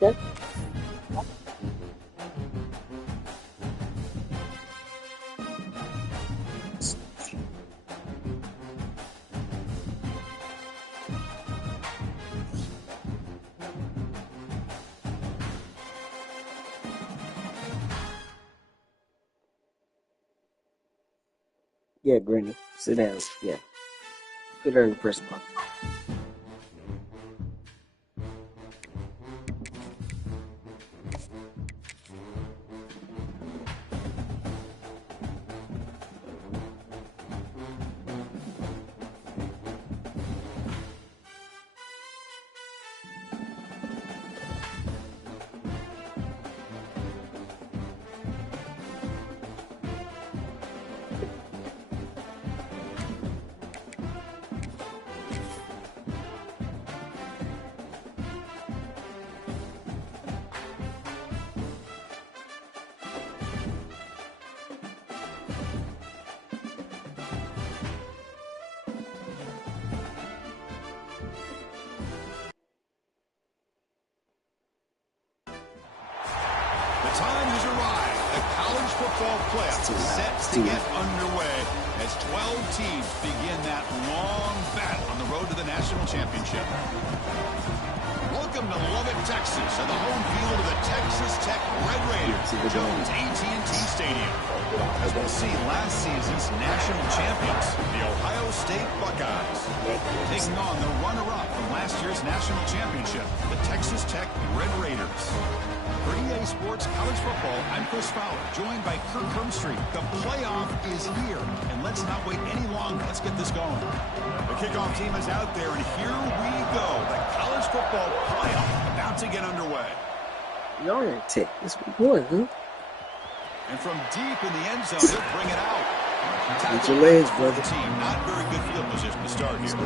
Okay. Yeah, Granny, sit down. Yeah, put her in press box. The time has arrived. The college football playoffs is set to get underway as 12 teams begin that long battle on the road to the national championship. Welcome to Lubbock, Texas, and the home field of the Texas Tech Red Raiders, Jones AT&T Stadium. As we'll see, last season's national champions, the Ohio State Buckeyes, taking on the runner-up from last year's national championship, the Texas Tech Red Raiders. For EA Sports College Football, I'm Chris Fowler, joined by Kirk Hermstreet. The playoff is here, and let's not wait any longer. Let's get this going. The kickoff team is out there, and here we go. The college football playoff about to get underway. Y'all are Tech. This one, huh? And from deep in the end zone, he'll bring it out. Get your legs, brother. Team, not very good field position to start here.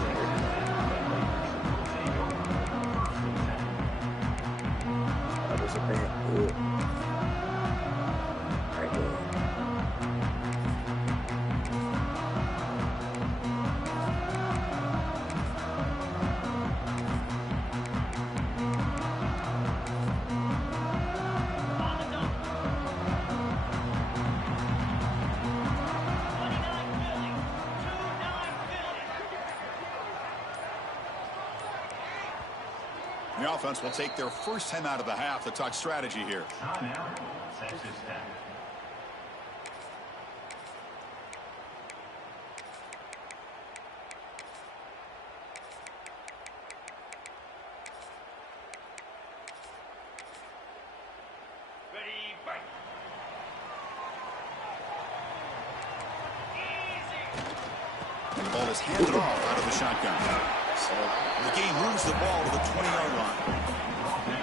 The offense will take their first time out of the half to talk strategy here. The ball is handed off out of the shotgun. The game moves the ball to the 20-yard line.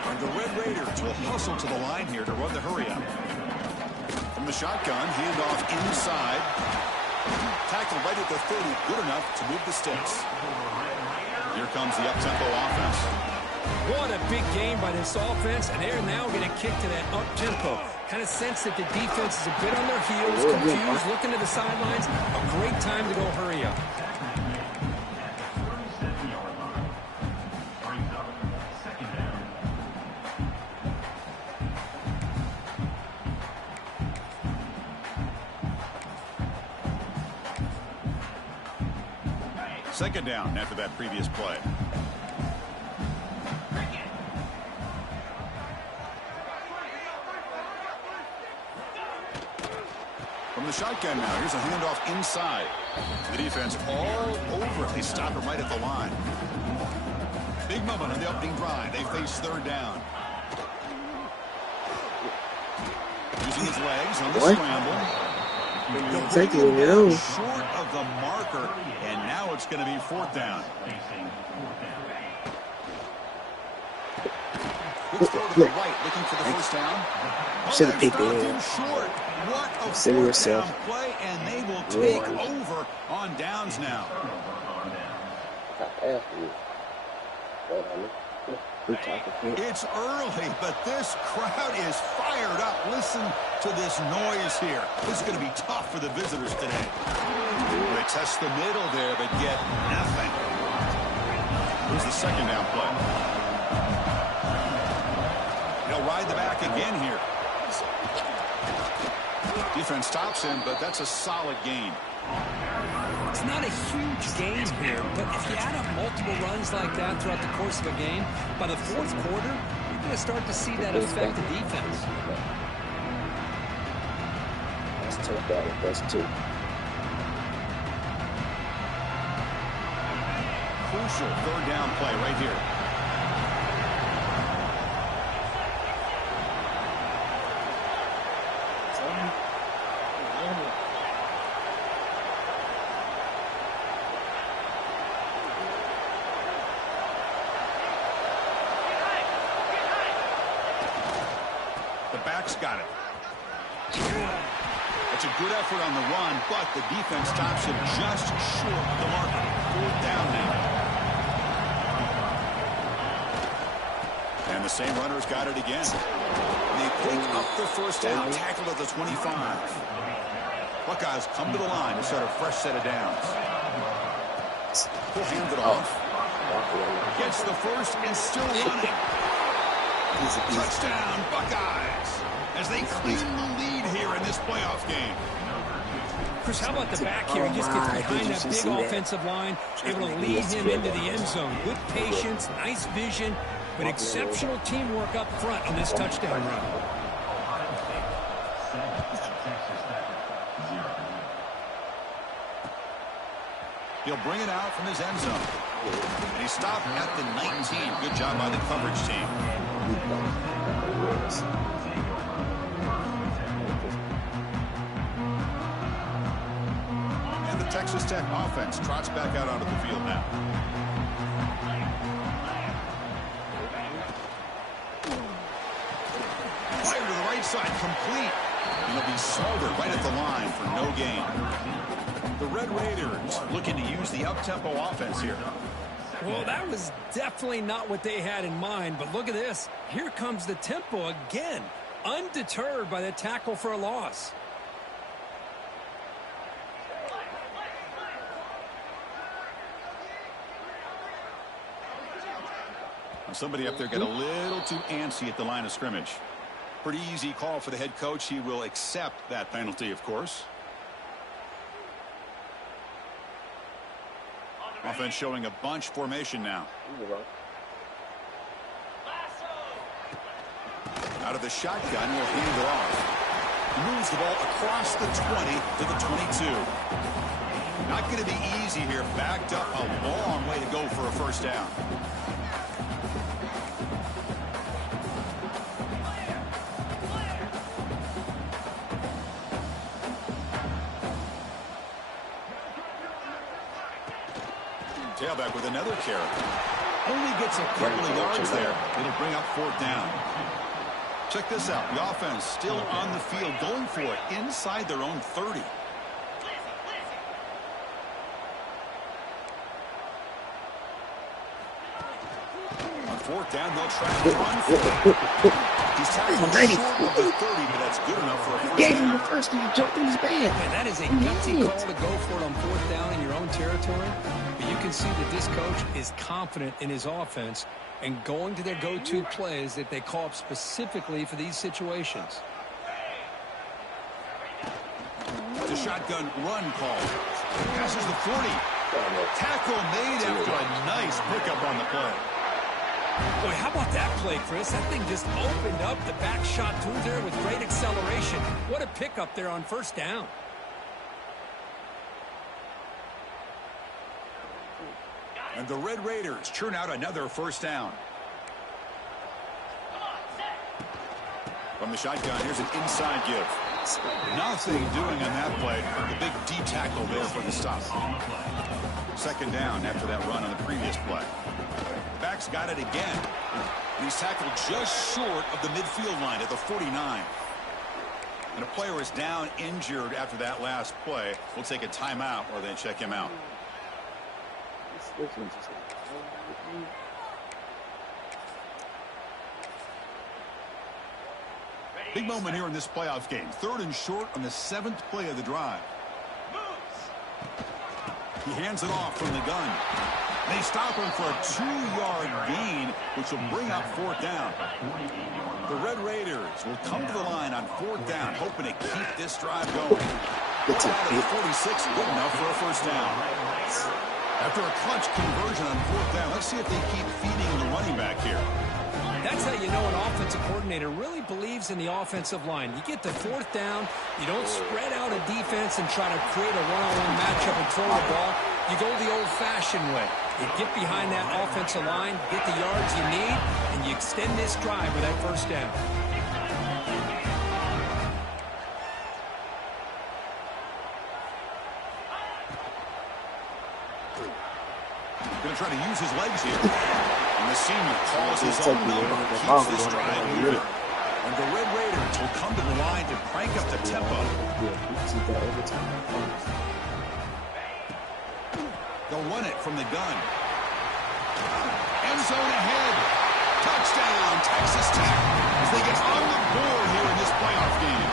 And the Red Raiders will hustle to the line here to run the hurry-up. From the shotgun, handoff inside. Tackled right at the 30, good enough to move the sticks. Here comes the up-tempo offense. What a big game by this offense, and they're now going to kick to that up-tempo. Kind of sense that the defense is a bit on their heels, confused, looking to the sidelines. A great time to go hurry up. Second down after that previous play. From the shotgun now, here's a handoff inside. The defense all over it. They stop it right at the line. Big moment on the opening drive. They face third down. Using his legs on the scramble. Take it short of the marker, and now it's going to be fourth down. Looks to the right, looking for the first down. Should have picked it. Short. What a Consider yourself. down play, and they will take over on downs now. It's early, but this crowd is fired up. Listen to this noise here. This is going to be tough for the visitors today. They test the middle there, but get nothing. Here's the second down play. the back again here. Defense stops him, but that's a solid gain. It's not a huge gain here, but if you add up multiple runs like that throughout the course of a game, by the fourth quarter, you're going to start to see that affect the defense. That's tough, battle. That's 2. Crucial third down play right here. Got it. It's a good effort on the run, but the defense stops him just short of the marker. 4th down now. And the same runner's got it again. They pick up the first down, tackled at the 25. Buckeyes come to the line to start a fresh set of downs. He'll hand it off. Gets the first and still running. Touchdown, Buckeyes, as they claim the lead here in this playoff game. Chris, how about the back here? He just gets behind that big offensive line, able to lead him into the end zone. Good patience, nice vision, but exceptional teamwork up front on this touchdown run. He'll bring it out from his end zone. And he stopped at the 19. Good job by the coverage team. And the Texas Tech offense trots back out onto the field now. Fire to the right side, complete. And he'll be smothered right at the line for no gain. The Red Raiders looking to use the up-tempo offense here. Well, that was definitely not what they had in mind, but look at this. Here comes the tempo again, undeterred by the tackle for a loss. Somebody up there got a little too antsy at the line of scrimmage. Pretty easy call for the head coach. He will accept that penalty, of course. Offense showing a bunch formation now. Out of the shotgun, will hand it off. Moves the ball across the 20 to the 22. Not going to be easy here. Backed up a long way to go for a first down. Tailback with another carry. Only gets a couple of yards there. It'll bring up 4th down. Check this out. The offense still on the field, going for it inside their own 30. On 4th down, they'll try to run for it. He's tackled short of the 30, but that's good enough for a first down. Gave him the first and he jumped in his bag. Man, that is a gutsy call to go for it on 4th down in your own territory. But you can see that this coach is confident in his offense and going to their go-to plays that they call up specifically for these situations. The shotgun run call. Passes the 40. Tackle made after a nice pickup on the play. Boy, how about that play, Chris? That thing just opened up the back shot through there with great acceleration. What a pickup there on 1st down. And the Red Raiders churn out another first down. From the shotgun, here's an inside give. Nothing doing on that play. The big D tackle there for the stop. 2nd down after that run on the previous play. Back's got it again. And he's tackled just short of the midfield line at the 49. And a player is down injured after that last play. We'll take a timeout or then check him out. Big moment here in this playoff game. 3rd and short on the 7th play of the drive. He hands it off from the gun. They stop him for a 2-yard gain, which will bring up 4th down. The Red Raiders will come to the line on 4th down, hoping to keep this drive going. It's a big 46, good enough for a 1st down. After a clutch conversion on 4th down, let's see if they keep feeding the running back here. That's how you know an offensive coordinator really believes in the offensive line. You get to 4th down, you don't spread out a defense and try to create a one-on-one matchup and throw the ball. You go the old-fashioned way. You get behind that offensive line, get the yards you need, and you extend this drive with that 1st down. Going to try to use his legs here. And the senior calls his own number, keeps this drive moving. And the Red Raiders will come to the line to crank up the tempo. They'll run it from the gun. End zone ahead. Touchdown, Texas Tech, as they get on the board here in this playoff game.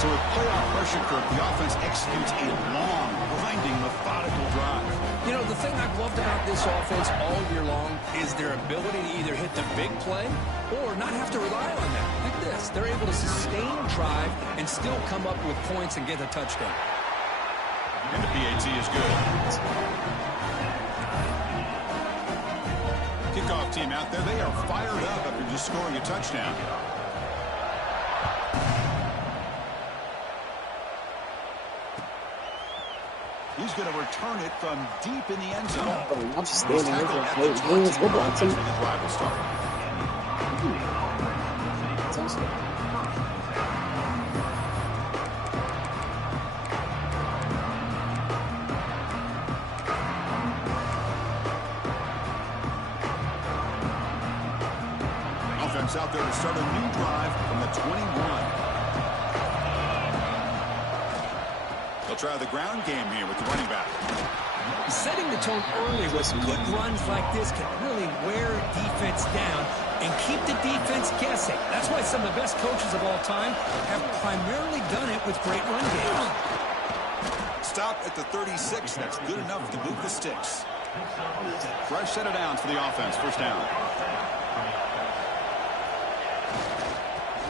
So with playoff pressure curve, the offense executes a long, grinding, methodical drive. You know, the thing I've loved about this offense all year long is their ability to either hit the big play or not have to rely on that. Like this, they're able to sustain a drive and still come up with points and get a touchdown. And the PAT is good. Kickoff team out there, they are fired up after just scoring a touchdown. He's going to return it from deep in the end zone. I'm just standing there for hands. What about him? Offense out there to start a new drive from the 21. They'll try the ground game here with the running back. Setting the tone early with good runs like this can really wear defense down and keep the defense guessing. That's why some of the best coaches of all time have primarily done it with great run games. Stop at the 36. That's good enough to move the sticks. Fresh set of downs for the offense. 1st down.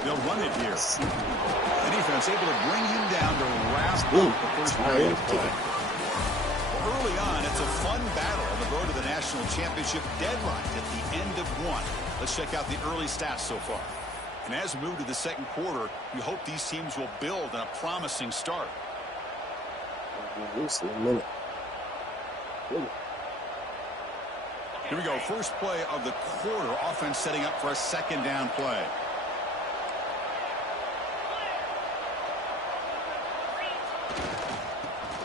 They'll run it here. The defense able to bring him down to wrap up the first period of play. Well, early on, it's a fun battle on the road to the national championship deadline at the end of 1. Let's check out the early stats so far. And as we move to the 2nd quarter, you hope these teams will build on a promising start. Here we go. First play of the quarter. Offense setting up for a 2nd down play.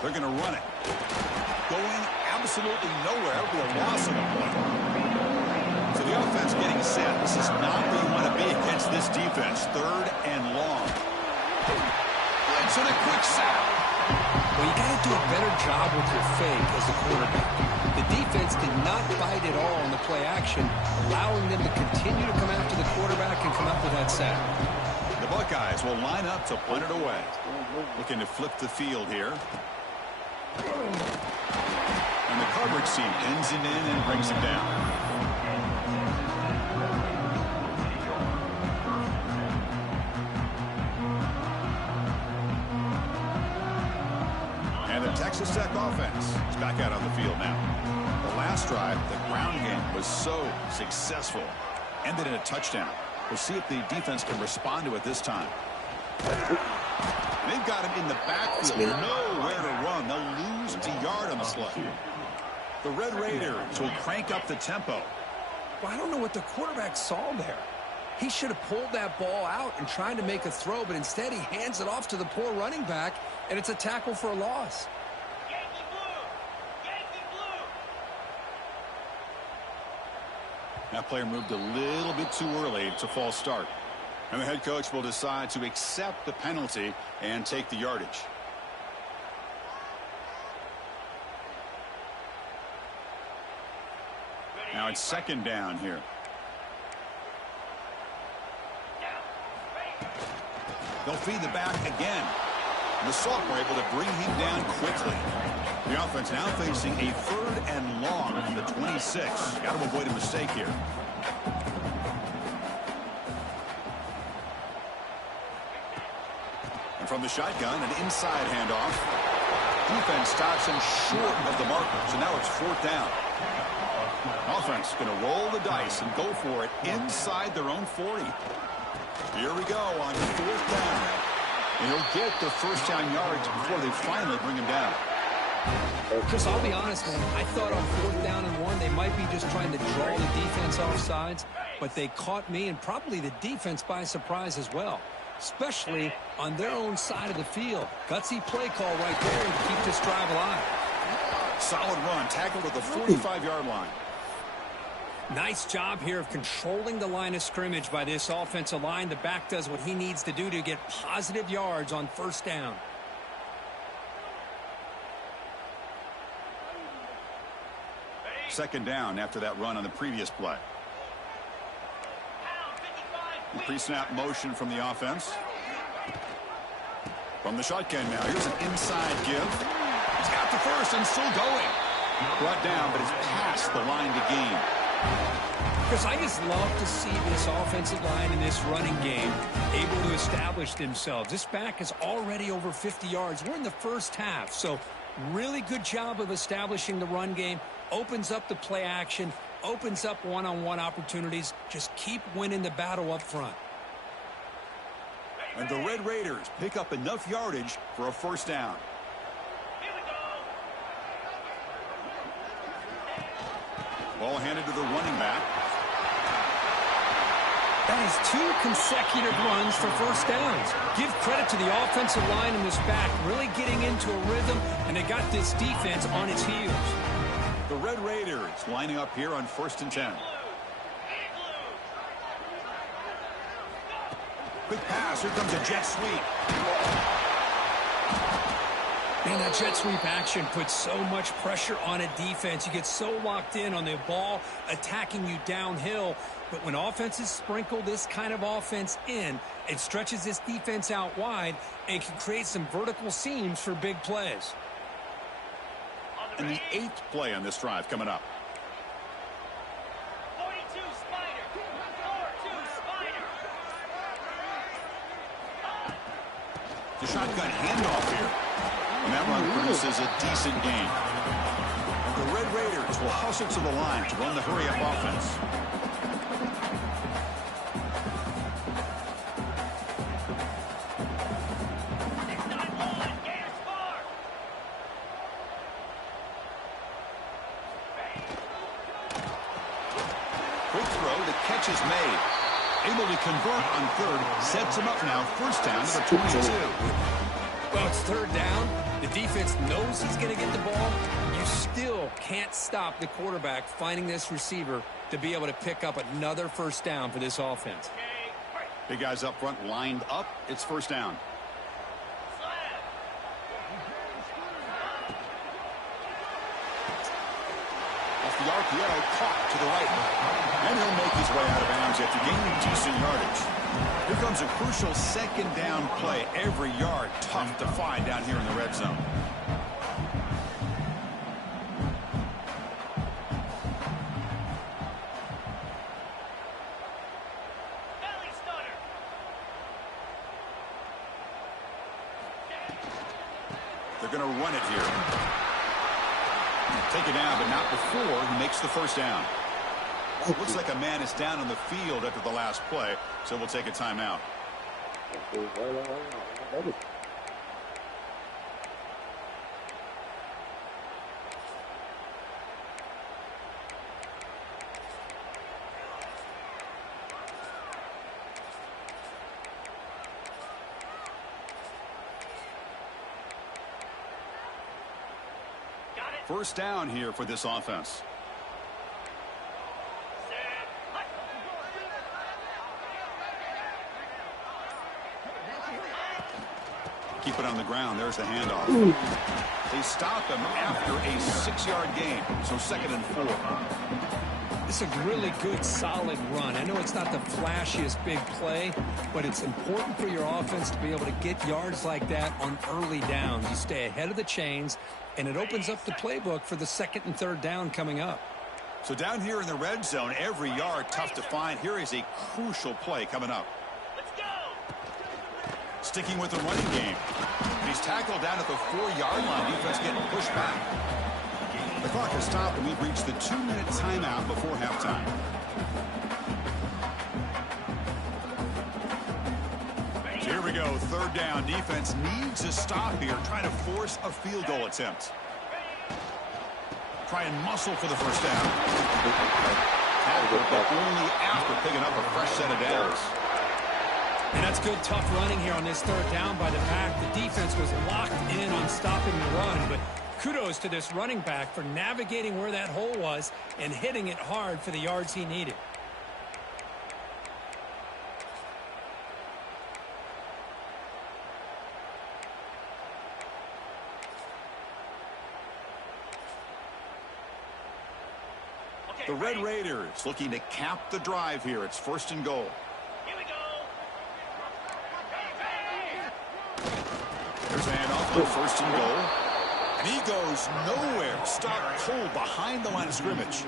They're going to run it. Going absolutely nowhere. It'll be a loss of a point. So the offense getting set. This is not where you want to be against this defense. 3rd and long. It's in a quick sack. Well, you got to do a better job with your fake as the quarterback. The defense did not bite at all on the play action, allowing them to continue to come after the quarterback and come up with that sack. The Buckeyes will line up to punt it away. Looking to flip the field here. And the coverage team ends him in and brings him down. And the Texas Tech offense is back out on the field now. The last drive, the ground game was so successful. Ended in a touchdown. We'll see if the defense can respond to it this time. They've got him in the backfield, nowhere to run. They'll lose a yard on the play. The Red Raiders will crank up the tempo. Well, I don't know what the quarterback saw there. He should have pulled that ball out and tried to make a throw, but instead he hands it off to the poor running back, and it's a tackle for a loss. That player moved a little bit too early. It's a false start. And the head coach will decide to accept the penalty and take the yardage. Now it's 2nd down here. They'll feed the back again. And the Salt were able to bring him down quickly. The offense now facing a 3rd and long from the 26. Got to avoid a mistake here. And from the shotgun, an inside handoff. Defense stops him short of the marker, so now it's 4th down. Offense going to roll the dice and go for it inside their own 40. Here we go on 4th down. And he'll get the first down yards before they finally bring him down. Chris, I'll be honest, man. I thought on 4th down and 1, they might be just trying to draw the defense off sides, but they caught me and probably the defense by surprise as well, especially on their own side of the field. Gutsy play call right there to keep this drive alive. Solid run, tackled at the 45-yard line. Nice job here of controlling the line of scrimmage by this offensive line. The back does what he needs to do to get positive yards on 1st down. Second down after that run on the previous play. Pre-snap motion from the offense. From the shotgun now. Here's an inside give. He's got the first and still going. Brought down, but it's past the line to gain. Because I just love to see this offensive line in this running game able to establish themselves. This back is already over 50 yards. We're in the first half, so really good job of establishing the run game. Opens up the play action, opens up one-on-one opportunities. Just keep winning the battle up front. And the Red Raiders pick up enough yardage for a first down. Ball handed to the running back. That is 2 consecutive runs for first downs. Give credit to the offensive line in this back, really getting into a rhythm, and they got this defense on its heels. The Red Raiders lining up here on 1st and 10. Quick pass. Here comes a jet sweep. Man, that jet sweep action puts so much pressure on a defense. You get so locked in on the ball attacking you downhill. But when offenses sprinkle this kind of offense in, it stretches this defense out wide and can create some vertical seams for big plays. And the 8th play on this drive coming up. 42 Spider. 4-2 Spider. The shotgun handoff here. And that run produces a decent gain. And the Red Raiders will hustle to the line to run the hurry-up offense. Quick throw, the catch is made. Able to convert on 3rd, sets him up now, first down to the 22. Well, it's 3rd down. The defense knows he's going to get the ball. You still can't stop the quarterback finding this receiver to be able to pick up another first down for this offense. Big guys up front lined up. It's first down. Off the RPO, caught to the right. And he'll make his way out of bounds after gaining decent yardage. Here comes a crucial 2nd down play. Every yard tough to find down here in the red zone. Belly stunner. They're going to run it here. Take it down, but not before he makes the first down. Looks like a man is down on the field after the last play, so we'll take a timeout. First down here for this offense. Keep it on the ground. There's the handoff. They stop him after a 6-yard gain, so 2nd and 4. It's a really good, solid run. I know it's not the flashiest big play, but it's important for your offense to be able to get yards like that on early downs. You stay ahead of the chains, and it opens up the playbook for the second and third down coming up. So down here in the red zone, every yard tough to find. Here is a crucial play coming up. Let's go. Sticking with the running game. He's tackled down at the 4-yard line. Defense getting pushed back. The clock has stopped, and we've reached the 2-minute timeout before halftime. So here we go, third down. Defense needs a stop here, trying to force a field goal attempt. Try and muscle for the first down. Tackled, but only after picking up a fresh set of downs. And that's good, tough running here on this third down by the Pack. The defense was locked in on stopping the run, but kudos to this running back for navigating where that hole was and hitting it hard for the yards he needed. The Red Raiders looking to cap the drive here. It's first and goal. Here we go. There's a handoff on first and goal. And he goes nowhere. Stop cold behind the line of scrimmage.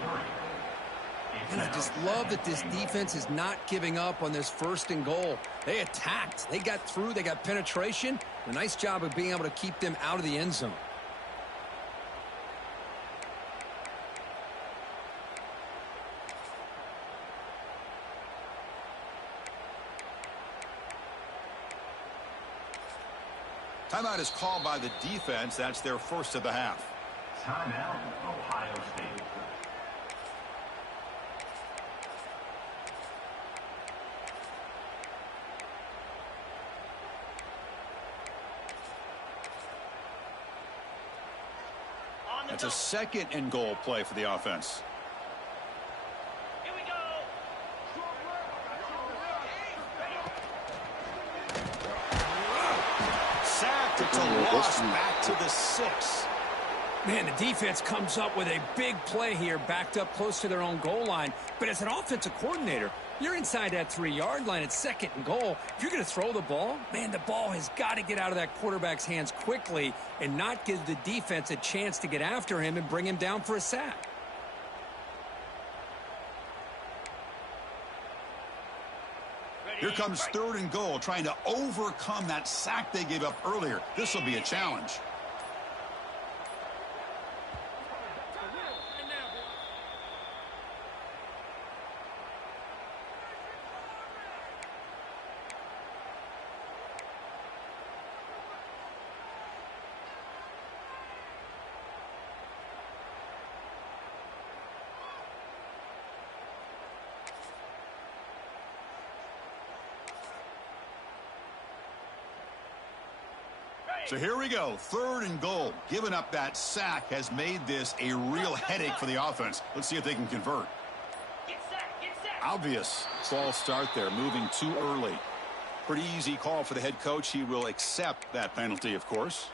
And I just love that this defense is not giving up on this first and goal. They attacked. They got through. They got penetration. A nice job of being able to keep them out of the end zone. Timeout is called by the defense. That's their first of the half. Timeout, Ohio State. That's a second and goal play for the offense. Here we go. Sacked. It's a loss back to the 6. Man, the defense comes up with a big play here, backed up close to their own goal line. But as an offensive coordinator, you're inside that 3-yard line. It's second and goal. If you're going to throw the ball, man, the ball has got to get out of that quarterback's hands quickly and not give the defense a chance to get after him and bring him down for a sack. Here comes third and goal, trying to overcome that sack they gave up earlier. This will be a challenge. So here we go, third and goal. Giving up that sack has made this a real headache for the offense. Let's see if they can convert. Get set. Get set. Obvious false start there, moving too early. Pretty easy call for the head coach. He will accept that penalty, of course.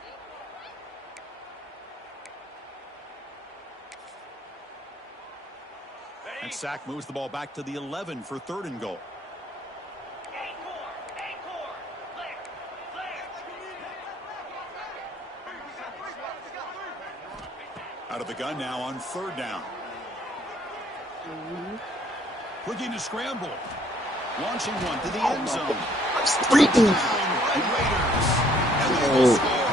And sack moves the ball back to the 11 for third and goal. Encore. Flare. Out of the gun now on third down. Looking to scramble. Launching one to the end zone. Freaking! Red Raiders. And they will score.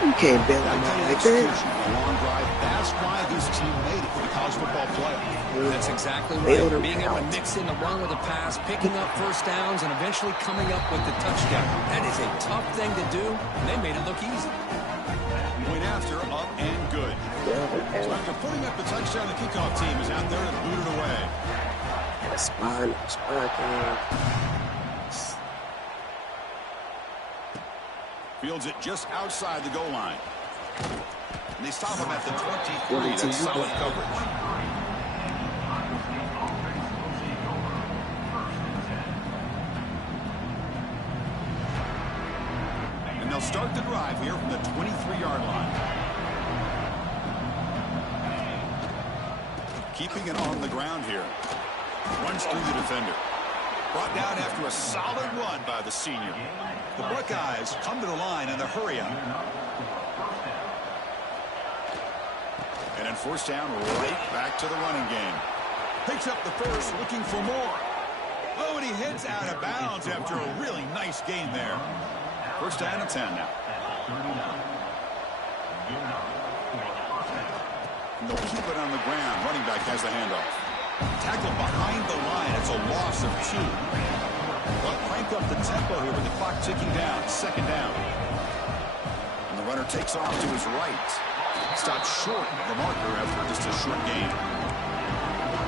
You can't bail on that like that. A long drive. That's why this team made it for the college football playoff. That's exactly right. Being able to mix in the run with a pass, picking up first downs, and eventually coming up with the touchdown. That is a tough thing to do, and they made it look easy. Point after, up and good. So after putting up the touchdown, the kickoff team is out there to boot it away. Spine. Fields it just outside the goal line. And they stop him at the 23. That's solid coverage. And they'll start the drive here from the 23-yard line. keeping it on the ground here. Runs through the defender. Brought down after a solid run by the senior. The Buckeyes come to the line in the hurry up. And in first down, right back to the running game. Picks up the first, looking for more. Oh, and he heads out of bounds after a really nice gain there. First down and 10 now. And they'll keep it on the ground. Running back has the handoff. Tackled behind the line. It's a loss of 2. They'll crank up the tempo here with the clock ticking down. Second down. And the runner takes off to his right. Stops short of the marker after just a short gain.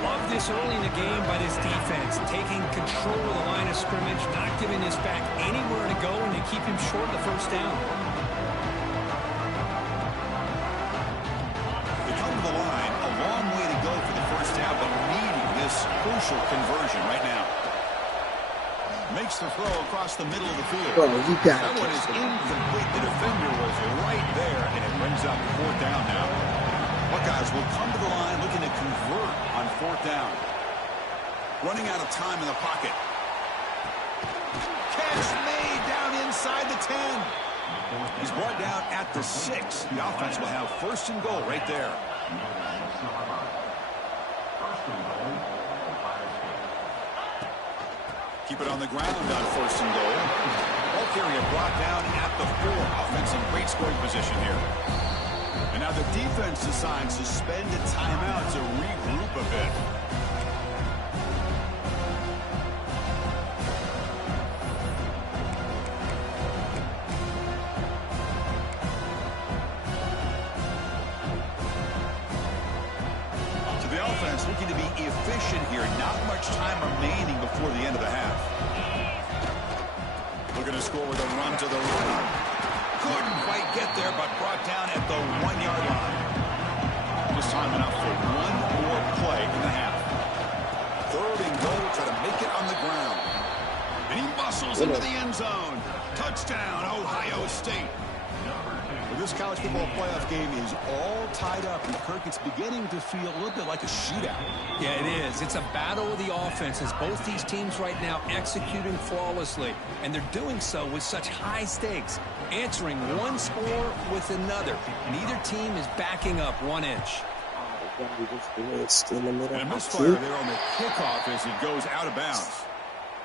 Love this early in the game by this defense, taking control of the line of scrimmage, not giving this back anywhere to go, and they keep him short of the first down. They come to the line, a long way to go for the first down, but needing this crucial conversion right now. Makes the throw across the middle of the field. Bro, you got that one is incomplete. The defender was right there, and it brings up fourth down now. Buckeyes will come to the line looking to convert on fourth down. Running out of time in the pocket. Catch made down inside the 10. He's brought down at the 6. The offense will have first and goal right there. Keep it on the ground on first and goal. Ball carrier brought down at the 4. Offense in great scoring position here. And now the defense decides to spend a timeout to regroup a bit. So the offense looking to be efficient here. Not much time remaining before the end of the half. Looking to score with a run to the right. Couldn't quite get there, but brought down at the 1-yard line. Just time enough for one more play in the half. Third and goal, try to make it on the ground. And he muscles into the end zone. Touchdown, Ohio State. Well, this college football playoff game is all tied up, and Kirk, it's beginning to feel a little bit like a shootout. Yeah, it is. It's a battle of the offenses. Both these teams right now executing flawlessly, and they're doing so with such high stakes, answering one score with another. Neither team is backing up 1 inch. And a misfire there on the kickoff as it goes out of bounds.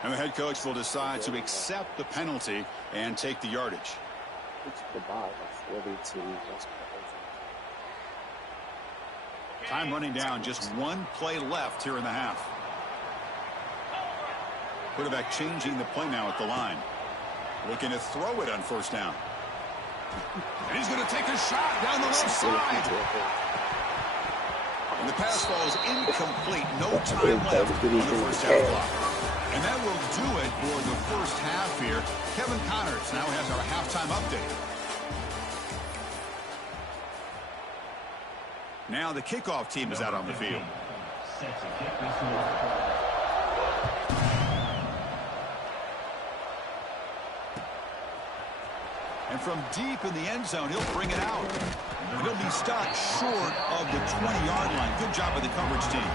And the head coach will decide to accept the penalty and take the yardage. Time running down, just one play left here in the half. Quarterback changing the play now at the line. Looking to throw it on first down. And he's going to take a shot down the left side. And the pass falls incomplete. No time left on the first down clock. And that will do it for the first half here. Kevin Connors now has our halftime update. Now the kickoff team is out on the field. And from deep in the end zone, he'll bring it out. And he'll be stopped short of the 20-yard line. Good job by the coverage team.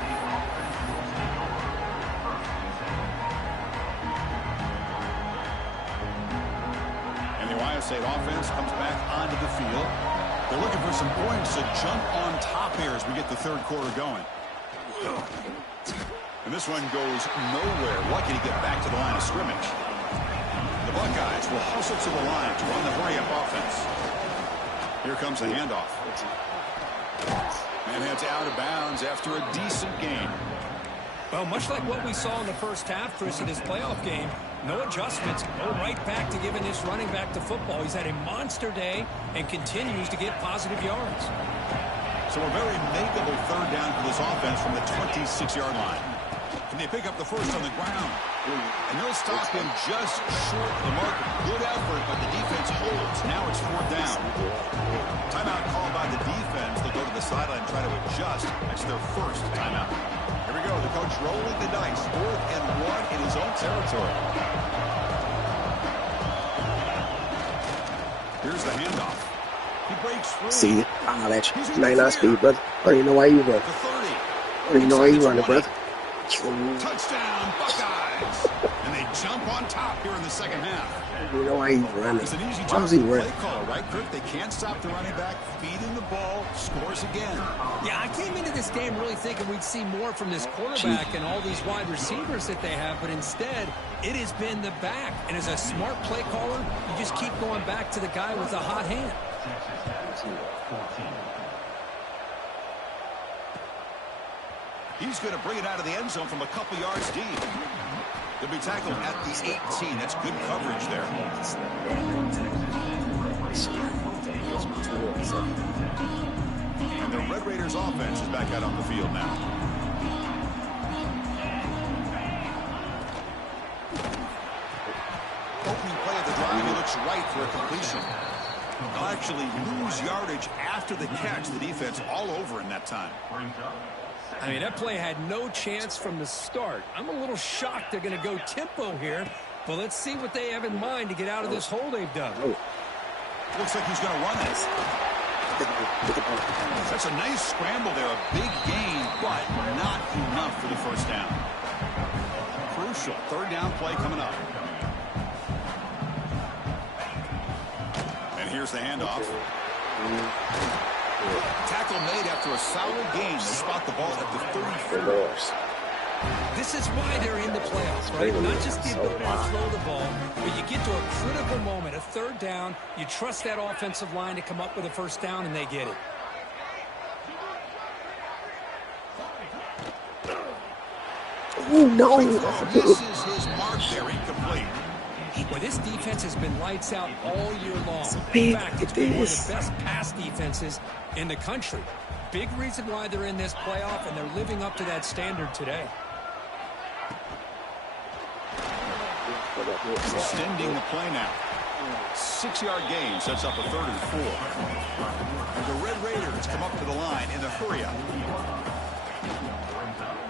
And the Ohio State offense comes back onto the field. They're looking for some points to jump on top here as we get the third quarter going. And this one goes nowhere. Lucky to get back to the line of scrimmage. The Buckeyes will hustle to the line to run the hurry-up offense. Here comes the handoff. And heads out of bounds after a decent gain. Well, much like what we saw in the first half, Chris, in this playoff game, no adjustments. Go right back to giving this running back to football. He's had a monster day and continues to get positive yards. So a very makeable third down for this offense from the 26-yard line. Can they pick up the first on the ground? And they'll stop him just short of the mark. Good effort, but the defense holds. Now it's fourth down. Timeout called by the defense. They'll go to the sideline and try to adjust. That's their first timeout. Here we go. The coach rolling the dice. 4th and 1 in his own territory. Here's the handoff. He breaks through. See, I'll let you. Might not speed, but I don't even know why you run. The 30. You know why you running, brother? Touchdown, Buckeyes. And they jump on top here in the second half. You know why he's running? It's an easy Why job was for he the running? play caller, right, Kirk? They can't stop the running back, feeding the ball, scores again. Yeah, I came into this game really thinking we'd see more from this quarterback and all these wide receivers that they have, but instead, it has been the back. And as a smart play caller, you just keep going back to the guy with the hot hand. He's going to bring it out of the end zone from a couple yards deep. They'll be tackled at the 18. That's good coverage there. And the Red Raiders offense is back out on the field now. Opening play of the drive, he looks right for a completion. They'll actually lose yardage after the catch. The defense all over in that time. I mean, that play had no chance from the start. I'm a little shocked they're going to go tempo here, but let's see what they have in mind to get out of this hole they've done. Looks like he's going to run this. That's a nice scramble there, a big gain, but not enough for the first down. Crucial third down play coming up. And here's the handoff. Tackle made after a solid gain to spot the ball at the 34. This is why they're in the playoffs, right? Not just the ability to throw the ball, but you get to a critical moment, a third down, you trust that offensive line to come up with a first down, and they get it. Oh, no. This is his mark there, incomplete. Well, this defense has been lights out all year long. big In fact, it's been one of this. the best pass defenses in the country. Big reason why they're in this playoff, and they're living up to that standard today. Extending the play now. 6-yard gain sets up a 3rd and 4. And the Red Raiders come up to the line in the hurry-up.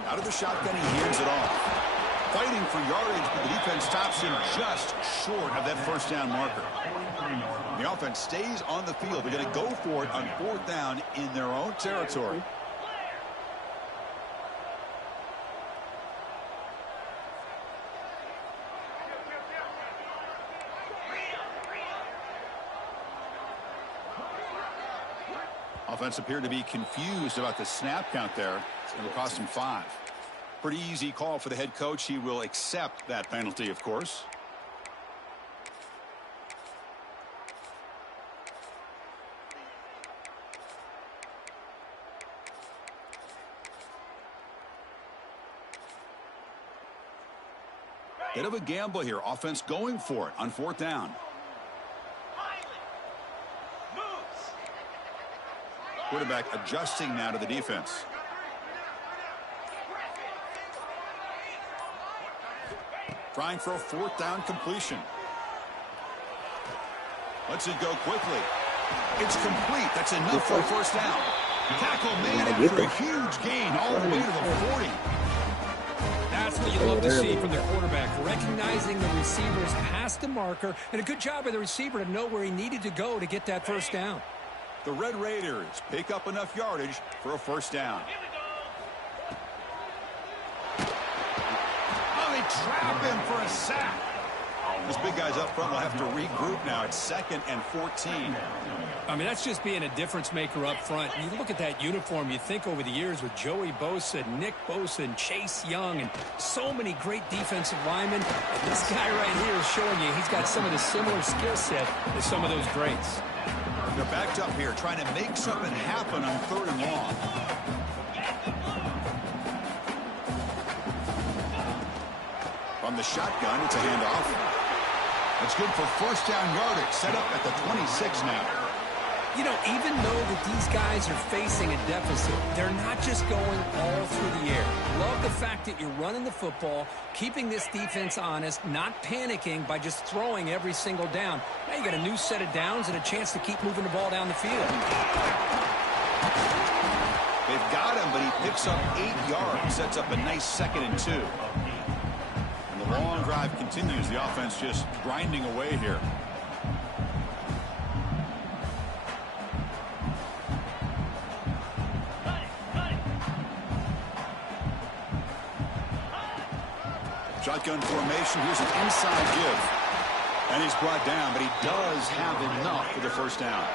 Out of the shotgun, he hands it off. Fighting for yardage, but the defense stops him just short of that first down marker. The offense stays on the field. They're going to go for it on 4th down in their own territory. Offense appeared to be confused about the snap count there. It's going to cost him 5. Pretty easy call for the head coach. He will accept that penalty, of course. Bit of a gamble here. Offense going for it on 4th down. Quarterback adjusting now to the defense. Trying for a 4th down completion. Lets it go quickly. It's complete. That's enough for a first down. Tackle made after a huge gain all the way to the 40. That's what you love to see from the quarterback, recognizing the receivers past the marker, and a good job by the receiver to know where he needed to go to get that first down. The Red Raiders pick up enough yardage for a first down. Oh, they trap him for a sack. Those big guys up front will have to regroup now. It's 2nd and 14. I mean, that's just being a difference maker up front. You look at that uniform, you think over the years with Joey Bosa, Nick Bosa, and Chase Young, and so many great defensive linemen. And this guy right here is showing you he's got some of the similar skill set as some of those greats. They're backed up here trying to make something happen on 3rd and long. From the shotgun, it's a handoff. That's good for first down yardage. Set up at the 26 now. You know, even though that these guys are facing a deficit, they're not just going all through the air. Love the fact that you're running the football, keeping this defense honest, not panicking by just throwing every single down. Now you got a new set of downs and a chance to keep moving the ball down the field. They've got him, but he picks up 8 yards. Sets up a nice 2nd and 2. And the long drive continues. The offense just grinding away here. Shotgun formation. Here's an inside give. And he's brought down, but he does have enough for the first down.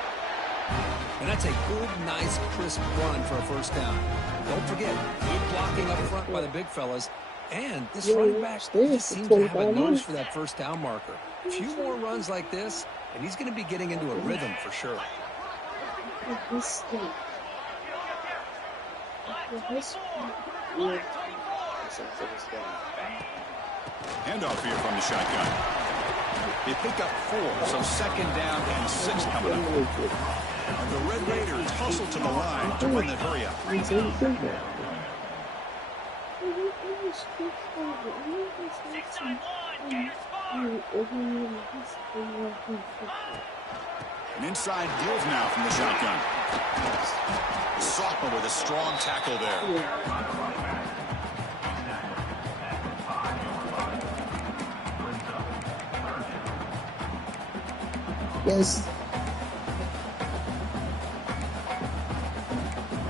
And that's a good, nice, crisp run for a first down. Don't forget, good blocking up front by the big fellas. And this running back just seems to have a nose for that first down marker. A few more runs like this, and he's going to be getting into a rhythm for sure. Handoff here from the shotgun. They pick up 4, so second down and 6 coming up. And the Red Raiders hustle to the line to win the hurry up. An inside give now from the shotgun. Sophomore with a strong tackle there. Yes.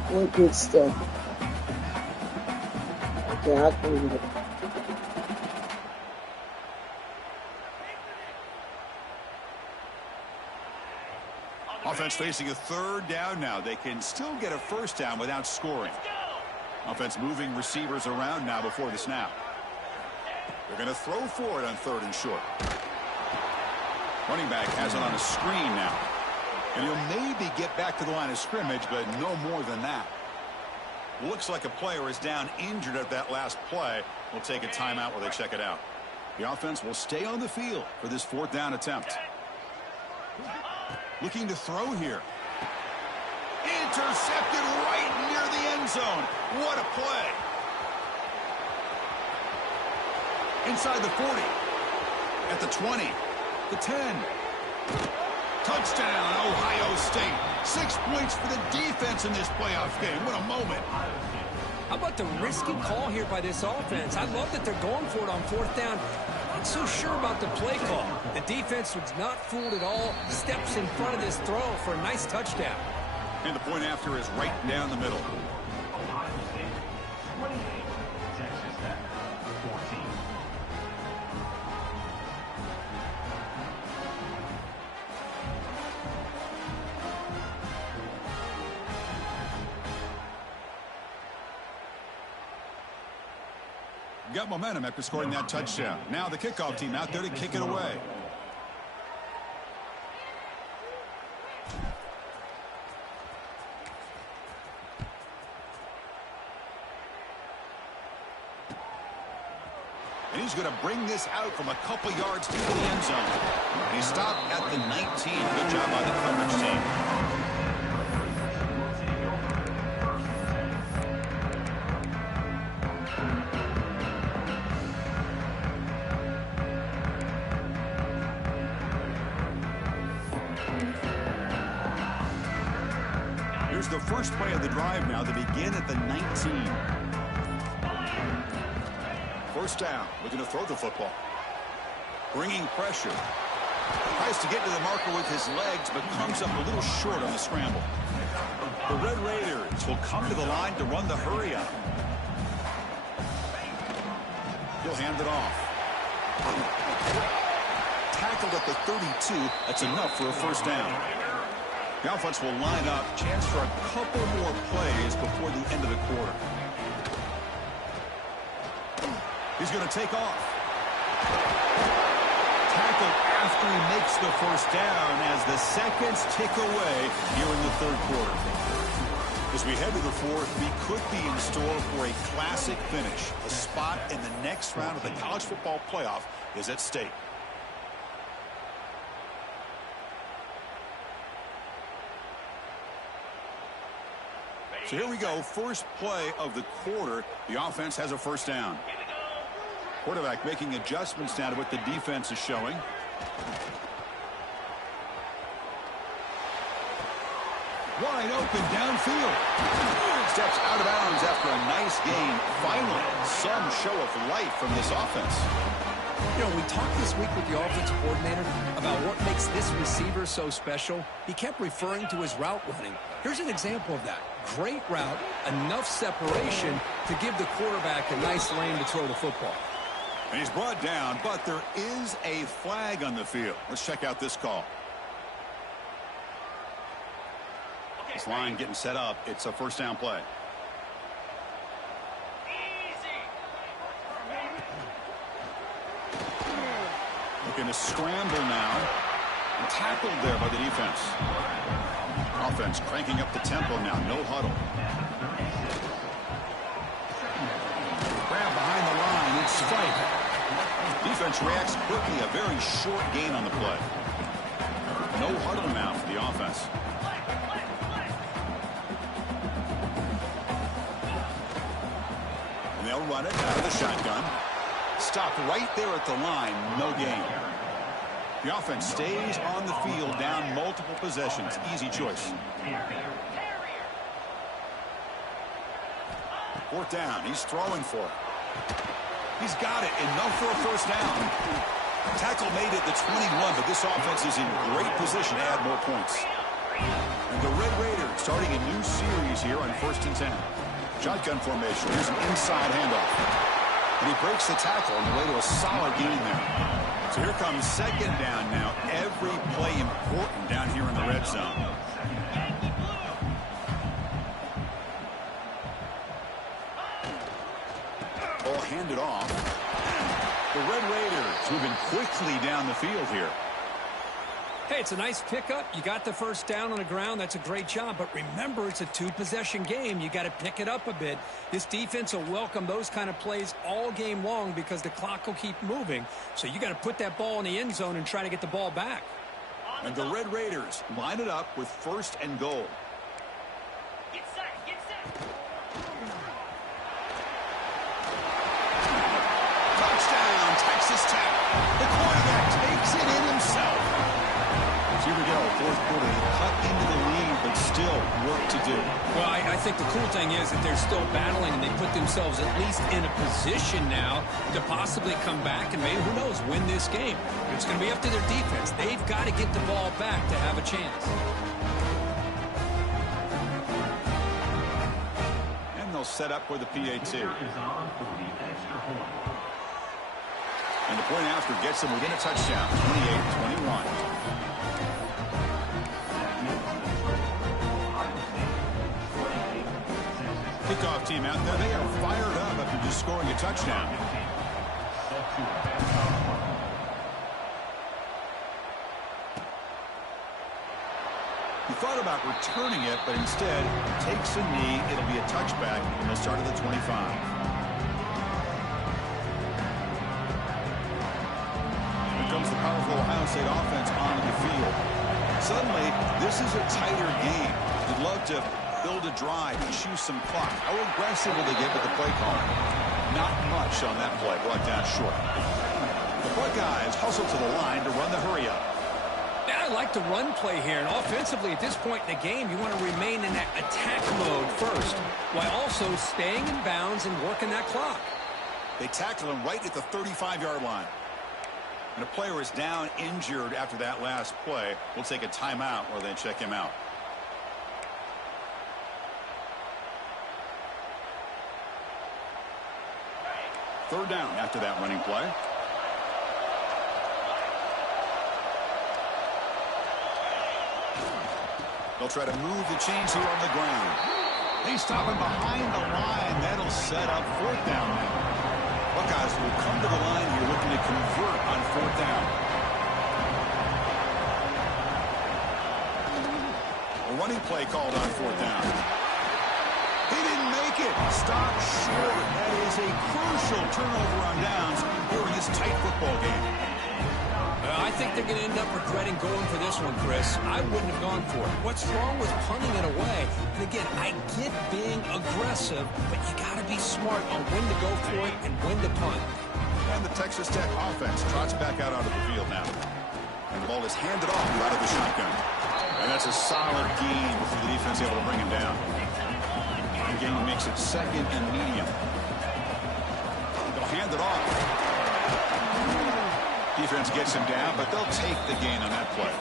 What good stuff. Okay, I'll clean it. Offense facing a third down now. They can still get a first down without scoring. Offense moving receivers around now before the snap. They're going to throw for it on 3rd and short. Running back has it on a screen now. And he'll maybe get back to the line of scrimmage, but no more than that. Looks like a player is down injured at that last play. We'll take a timeout while they check it out. The offense will stay on the field for this 4th down attempt. Looking to throw here. Intercepted right near the end zone. What a play. Inside the 40. At the 20. The 10. Touchdown, Ohio State. 6 points for the defense in this playoff game. What a moment. How about the risky call here by this offense? I love that they're going for it on 4th down. Not so sure about the play call. The defense was not fooled at all. Steps in front of this throw for a nice touchdown. And the point after is right down the middle. Ohio State 28, Texas Tech 14. Got momentum after scoring that touchdown. Now the kickoff team out there to kick it away. And he's going to bring this out from a couple yards to the end zone. And he stopped at the 19. Good job by the coverage team. Here's the first play of the drive now. They begin at the 19. First down, looking to throw the football. Bringing pressure. Tries to get to the marker with his legs, but comes up a little short on the scramble. The Red Raiders will come to the line to run the hurry up. He'll hand it off. Tackled at the 32. That's enough for a first down. The offense will line up. Chance for a couple more plays before the end of the quarter. He's going to take off. Tackled after he makes the first down as the seconds tick away here in the 3rd quarter. As we head to the 4th, we could be in store for a classic finish. A spot in the next round of the college football playoff is at stake. So here we go. First play of the quarter. The offense has a first down. Quarterback making adjustments now to what the defense is showing. Wide open downfield. Steps out of bounds after a nice gain. Finally, some show of life from this offense. You know, we talked this week with the offensive coordinator about what makes this receiver so special. He kept referring to his route running. Here's an example of that. Great route, enough separation to give the quarterback a nice lane to throw the football. And he's brought down, but there is a flag on the field. Let's check out this call. This line getting set up. It's a first down play. Looking to scramble now. And tackled there by the defense. Offense cranking up the tempo now. No huddle. Grab behind the line. It's Fife. Defense reacts quickly. A very short gain on the play. No huddle now for the offense. And they'll run it out of the shotgun. Stopped right there at the line. No gain. The offense stays on the field, down multiple possessions. Easy choice. Fourth down. He's throwing for it. He's got it. Enough for a first down. Tackle made it the 21, but this offense is in great position to add more points. And the Red Raiders starting a new series here on 1st and 10. Shotgun formation. Here's an inside handoff. And he breaks the tackle on the way to a solid gain there. So here comes second down now. Every play important down here in the red zone. Ball handed off. The Red Raiders moving quickly down the field here. Hey, it's a nice pickup. You got the first down on the ground. That's a great job. But remember, it's a two-possession game. You got to pick it up a bit. This defense will welcome those kind of plays all game long because the clock will keep moving. So you got to put that ball in the end zone and try to get the ball back. And the Red Raiders line it up with 1st and goal. Get set, get set. Touchdown, Texas Tech. The quarterback takes it in himself. Here we go, 4th quarter. Cut into the lead, but still work to do. Well, I think the cool thing is that they're still battling, and they put themselves at least in a position now to possibly come back and maybe, who knows, win this game. But it's going to be up to their defense. They've got to get the ball back to have a chance. And they'll set up for the PAT. And the point after gets them within a touchdown, 28-21. Kickoff team out there. They are fired up after just scoring a touchdown. He thought about returning it, but instead takes a knee. It'll be a touchback, and they'll start at the 25. Here comes the powerful Ohio State offense onto the field. Suddenly, this is a tighter game. You'd love to build a drive, choose some clock. How aggressive will they get with the play call? Not much on that play, brought down short. The Buckeyes hustle to the line to run the hurry up. Yeah, I like the run play here, and offensively at this point in the game, you want to remain in that attack mode first, while also staying in bounds and working that clock. They tackle him right at the 35-yard line. And a player is down injured after that last play. We'll take a timeout while they check him out. Third down after that running play. They'll try to move the chains here on the ground. They stop him behind the line. That'll set up 4th down now. Buckeyes will come to the line here looking to convert on 4th down. A running play called on 4th down. He didn't make it. Stop short. That is a crucial turnover on downs here in this tight football game. I think they're going to end up regretting going for this one, Chris. I wouldn't have gone for it. What's wrong with punting it away? And again, I get being aggressive, but you got to be smart on when to go for it and when to punt. And the Texas Tech offense trots back out onto the field now. And the ball is handed off out of the shotgun. And that's a solid gain before the defense able to bring him down. The gain makes it 2nd and medium. They'll hand it off. Defense gets him down, but they'll take the gain on that play.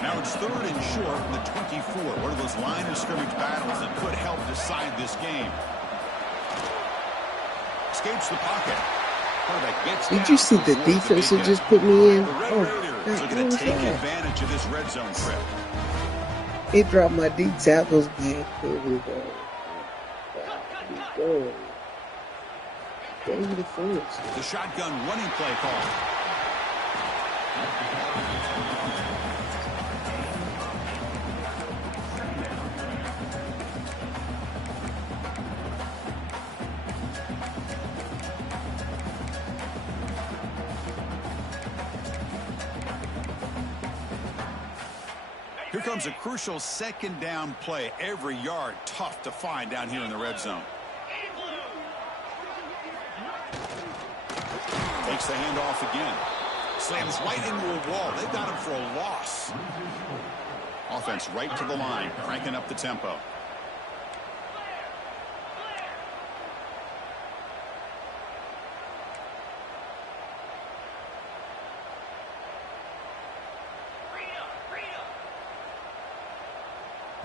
Now it's 3rd and short from the 24. One of those line of scrimmage battles that could help decide this game. Escapes the pocket. Quarterback gets Did down you see to the avoid defense big that hit. just put me in? The Red Oh, Raiders God, are what going to was take that? advantage of this red zone trip. It dropped my D tackles back. Here we go. Here we go. David Phillips. The shotgun running play call. Here comes a crucial second down play. Every yard tough to find down here in the red zone. Takes the handoff again. Slams right into a wall. They've got him for a loss. Offense right to the line, cranking up the tempo.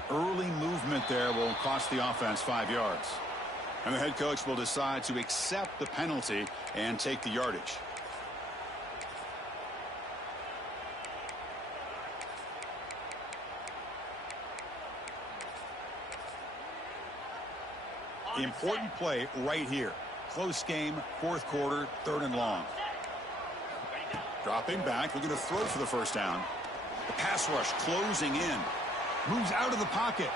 Early movement there will cost the offense 5 yards. And the head coach will decide to accept the penalty and take the yardage. Important play right here. Close game, fourth quarter, 3rd and long. Dropping back, looking to throw for the first down. The pass rush closing in. Moves out of the pocket.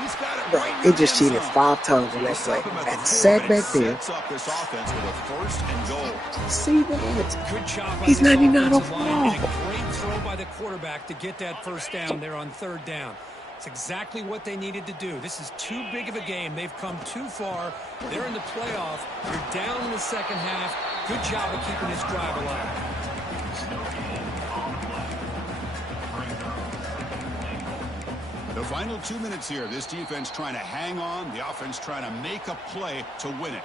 He's got it right. It just cheated 5 times on that play. That sack back there. Sets up this offense with a 1st and goal. See that? Good job by He's this 99 offensive off line, and a ball. great throw by the quarterback to get that first down there on 3rd down. It's exactly what they needed to do. This is too big of a game. They've come too far. They're in the playoff. You're down in the second half. Good job of keeping this drive alive. The final 2 minutes here. This defense trying to hang on. The offense trying to make a play to win it.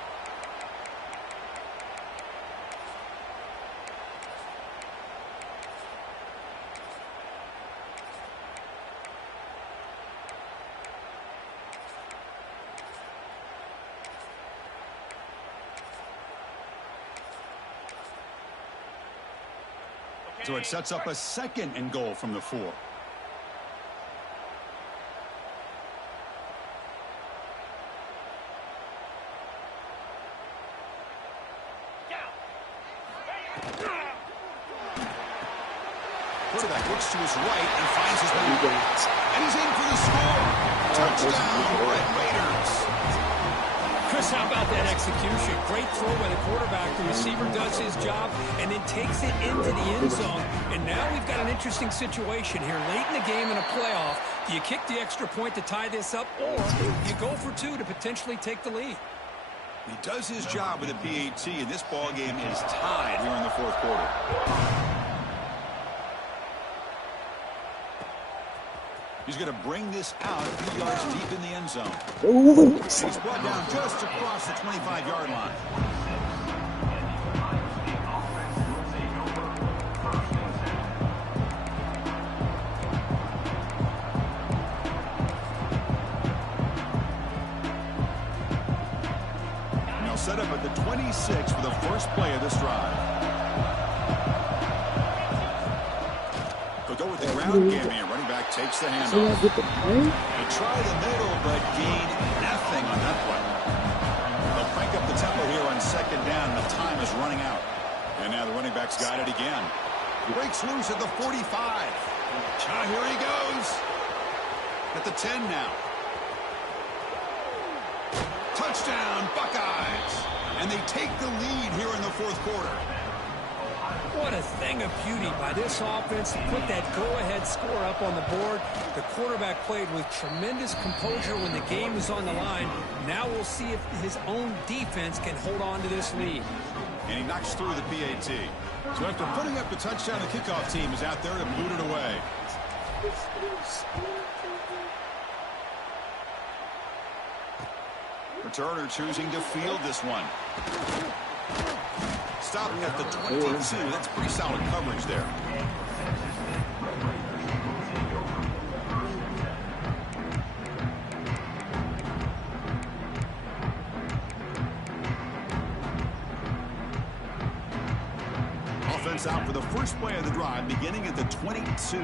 So it sets up a 2nd and goal from the 4. Quarterback looks to his right and finds his man. And he's in for the score. Touchdown, Red Raiders. Chris, how about that execution? Great throw by the quarterback. The receiver does his job and then takes it into the end zone. And now we've got an interesting situation here. Late in the game in a playoff, do you kick the extra point to tie this up, or you go for 2 to potentially take the lead? He does his job with a PAT, and this ball game is tied here in the 4th quarter. He's going to bring this out a few yards deep in the end zone. Ooh. He's brought down just across the 25-yard line. Now set up at the 26 for the first play of this drive. They'll go with the ground game here. Running back takes the handoff. They try the middle, but gain nothing on that play. They'll crank up the tempo here on 2nd down. The time is running out. And now the running back's got it again. Breaks loose at the 45. Here he goes. At the 10 now. Touchdown, Buckeyes. And they take the lead here in the 4th quarter. What a thing of beauty by this offense to put that go-ahead score up on the board. The quarterback played with tremendous composure when the game is on the line. Now we'll see if his own defense can hold on to this lead. And he knocks through the PAT. So after putting up the touchdown, the kickoff team is out there to boot it away. Returner choosing to field this one. Stop at the 22. That's pretty solid coverage there. offense out for the first play of the drive, beginning at the 22.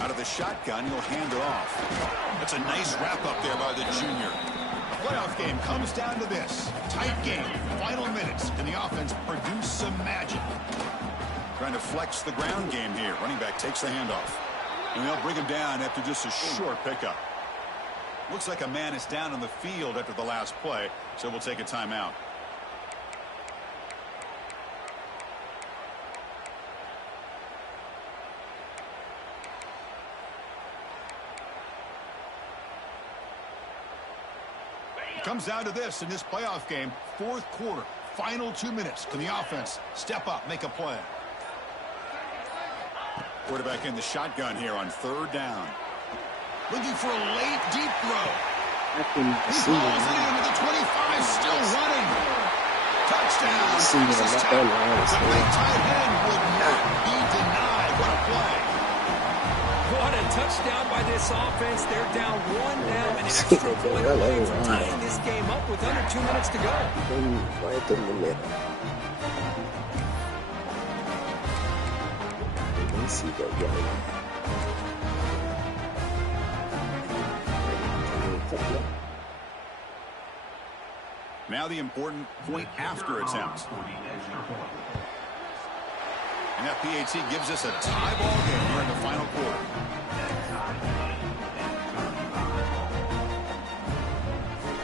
Out of the shotgun, he'll hand it off. That's a nice wrap-up there by the junior. The playoff game comes down to this. Tight game, final minutes. Can the offense produce some magic? Trying to flex the ground game here. Running back takes the handoff. And they'll bring him down after just a short pickup. Looks like a man is down on the field after the last play, so we'll take a timeout. It comes down to this in this playoff game. Fourth quarter, final 2 minutes. Can the offense step up, make a play? Quarterback in the shotgun here on third down. Looking for a late, deep throw. I couldn't He see falls it. into the 25, still running. Touchdown, See it Texas like Tech. that now, The so- big tight end would not be denied. What a play. What a touchdown by this offense. They're down one now, an extra point away from tying this game up with under 2 minutes to go. Right in the middle. Let me see that guy. Now the important point after attempt. For the extra point. And that PAT gives us a tie ball game here in the final quarter.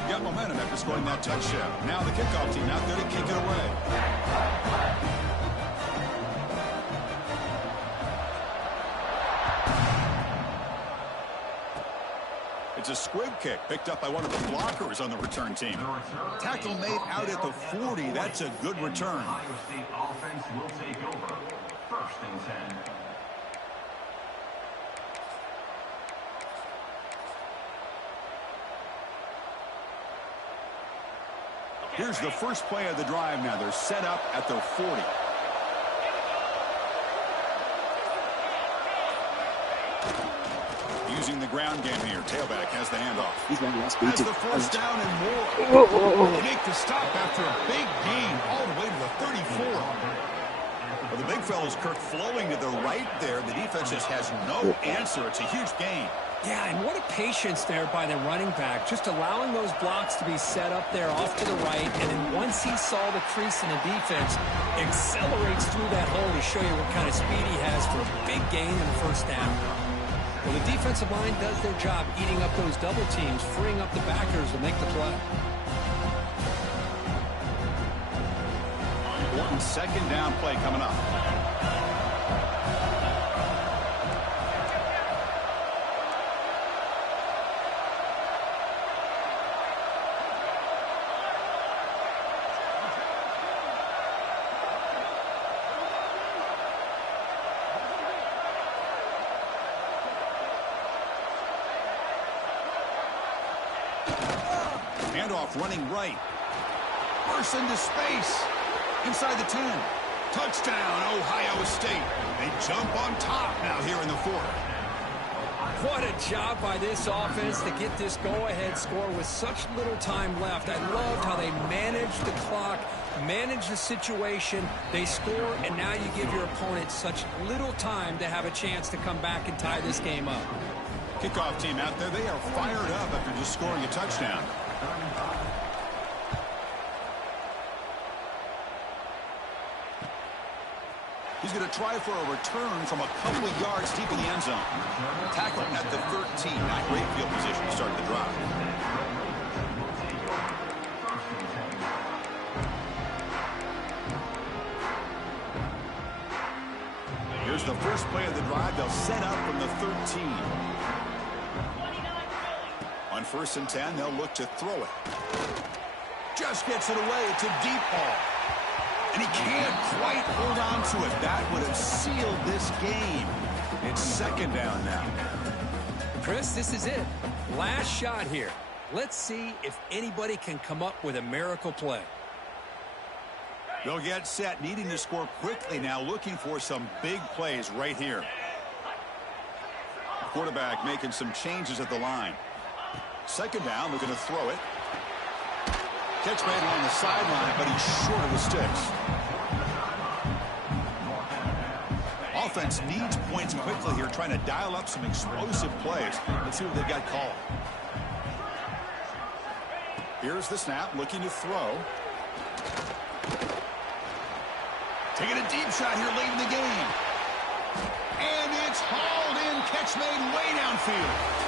Got momentum after scoring that touchdown. Now the kickoff team out there to kick it away. It's a squib kick picked up by one of the blockers on the return team. Tackle made out at the 40. That's a good return. Ohio State offense will take over. First and 10. Here's the first play of the drive now. They're set up at their 40. Using the ground game here. Tailback has the handoff. He's got my speed Has to the first down and more. They make the stop after a big gain all the way to the 34. Well, the big fella's Kirk flowing to the right there. The defense just has no answer. It's a huge gain. Yeah, and what a patience there by the running back, just allowing those blocks to be set up there off to the right, and then once he saw the crease in the defense, accelerates through that hole to show you what kind of speed he has for a big gain in the first down. Well, the defensive line does their job eating up those double teams, freeing up the backers to make the play. Important second down play coming up. Handoff running right. Burst into space. Inside the 10. Touchdown, Ohio State. They jump on top now here in the fourth. What a job by this offense to get this go-ahead score with such little time left. I loved how they managed the clock, managed the situation. They score, and now you give your opponent such little time to have a chance to come back and tie this game up. Kickoff team out there, they are fired up after just scoring a touchdown. He's going to try for a return from a couple of yards deep in the end zone. Tackle at the 13. Not great field position to start the drive. Here's the first play of the drive. They'll set up from the 13. On first and 10, they'll look to throw it. Just gets it away. It's a deep ball. And he can't quite hold on to it. That would have sealed this game. It's second down now. Chris, this is it. Last shot here. Let's see if anybody can come up with a miracle play. They'll get set, needing to score quickly now, looking for some big plays right here. Quarterback making some changes at the line. Second down, looking to throw it. Catch made along the sideline, but he's short of the sticks. Offense needs points quickly here, trying to dial up some explosive plays. Let's see what they've got called. Here's the snap, looking to throw. Taking a deep shot here late in the game. And it's hauled in, catch made way downfield.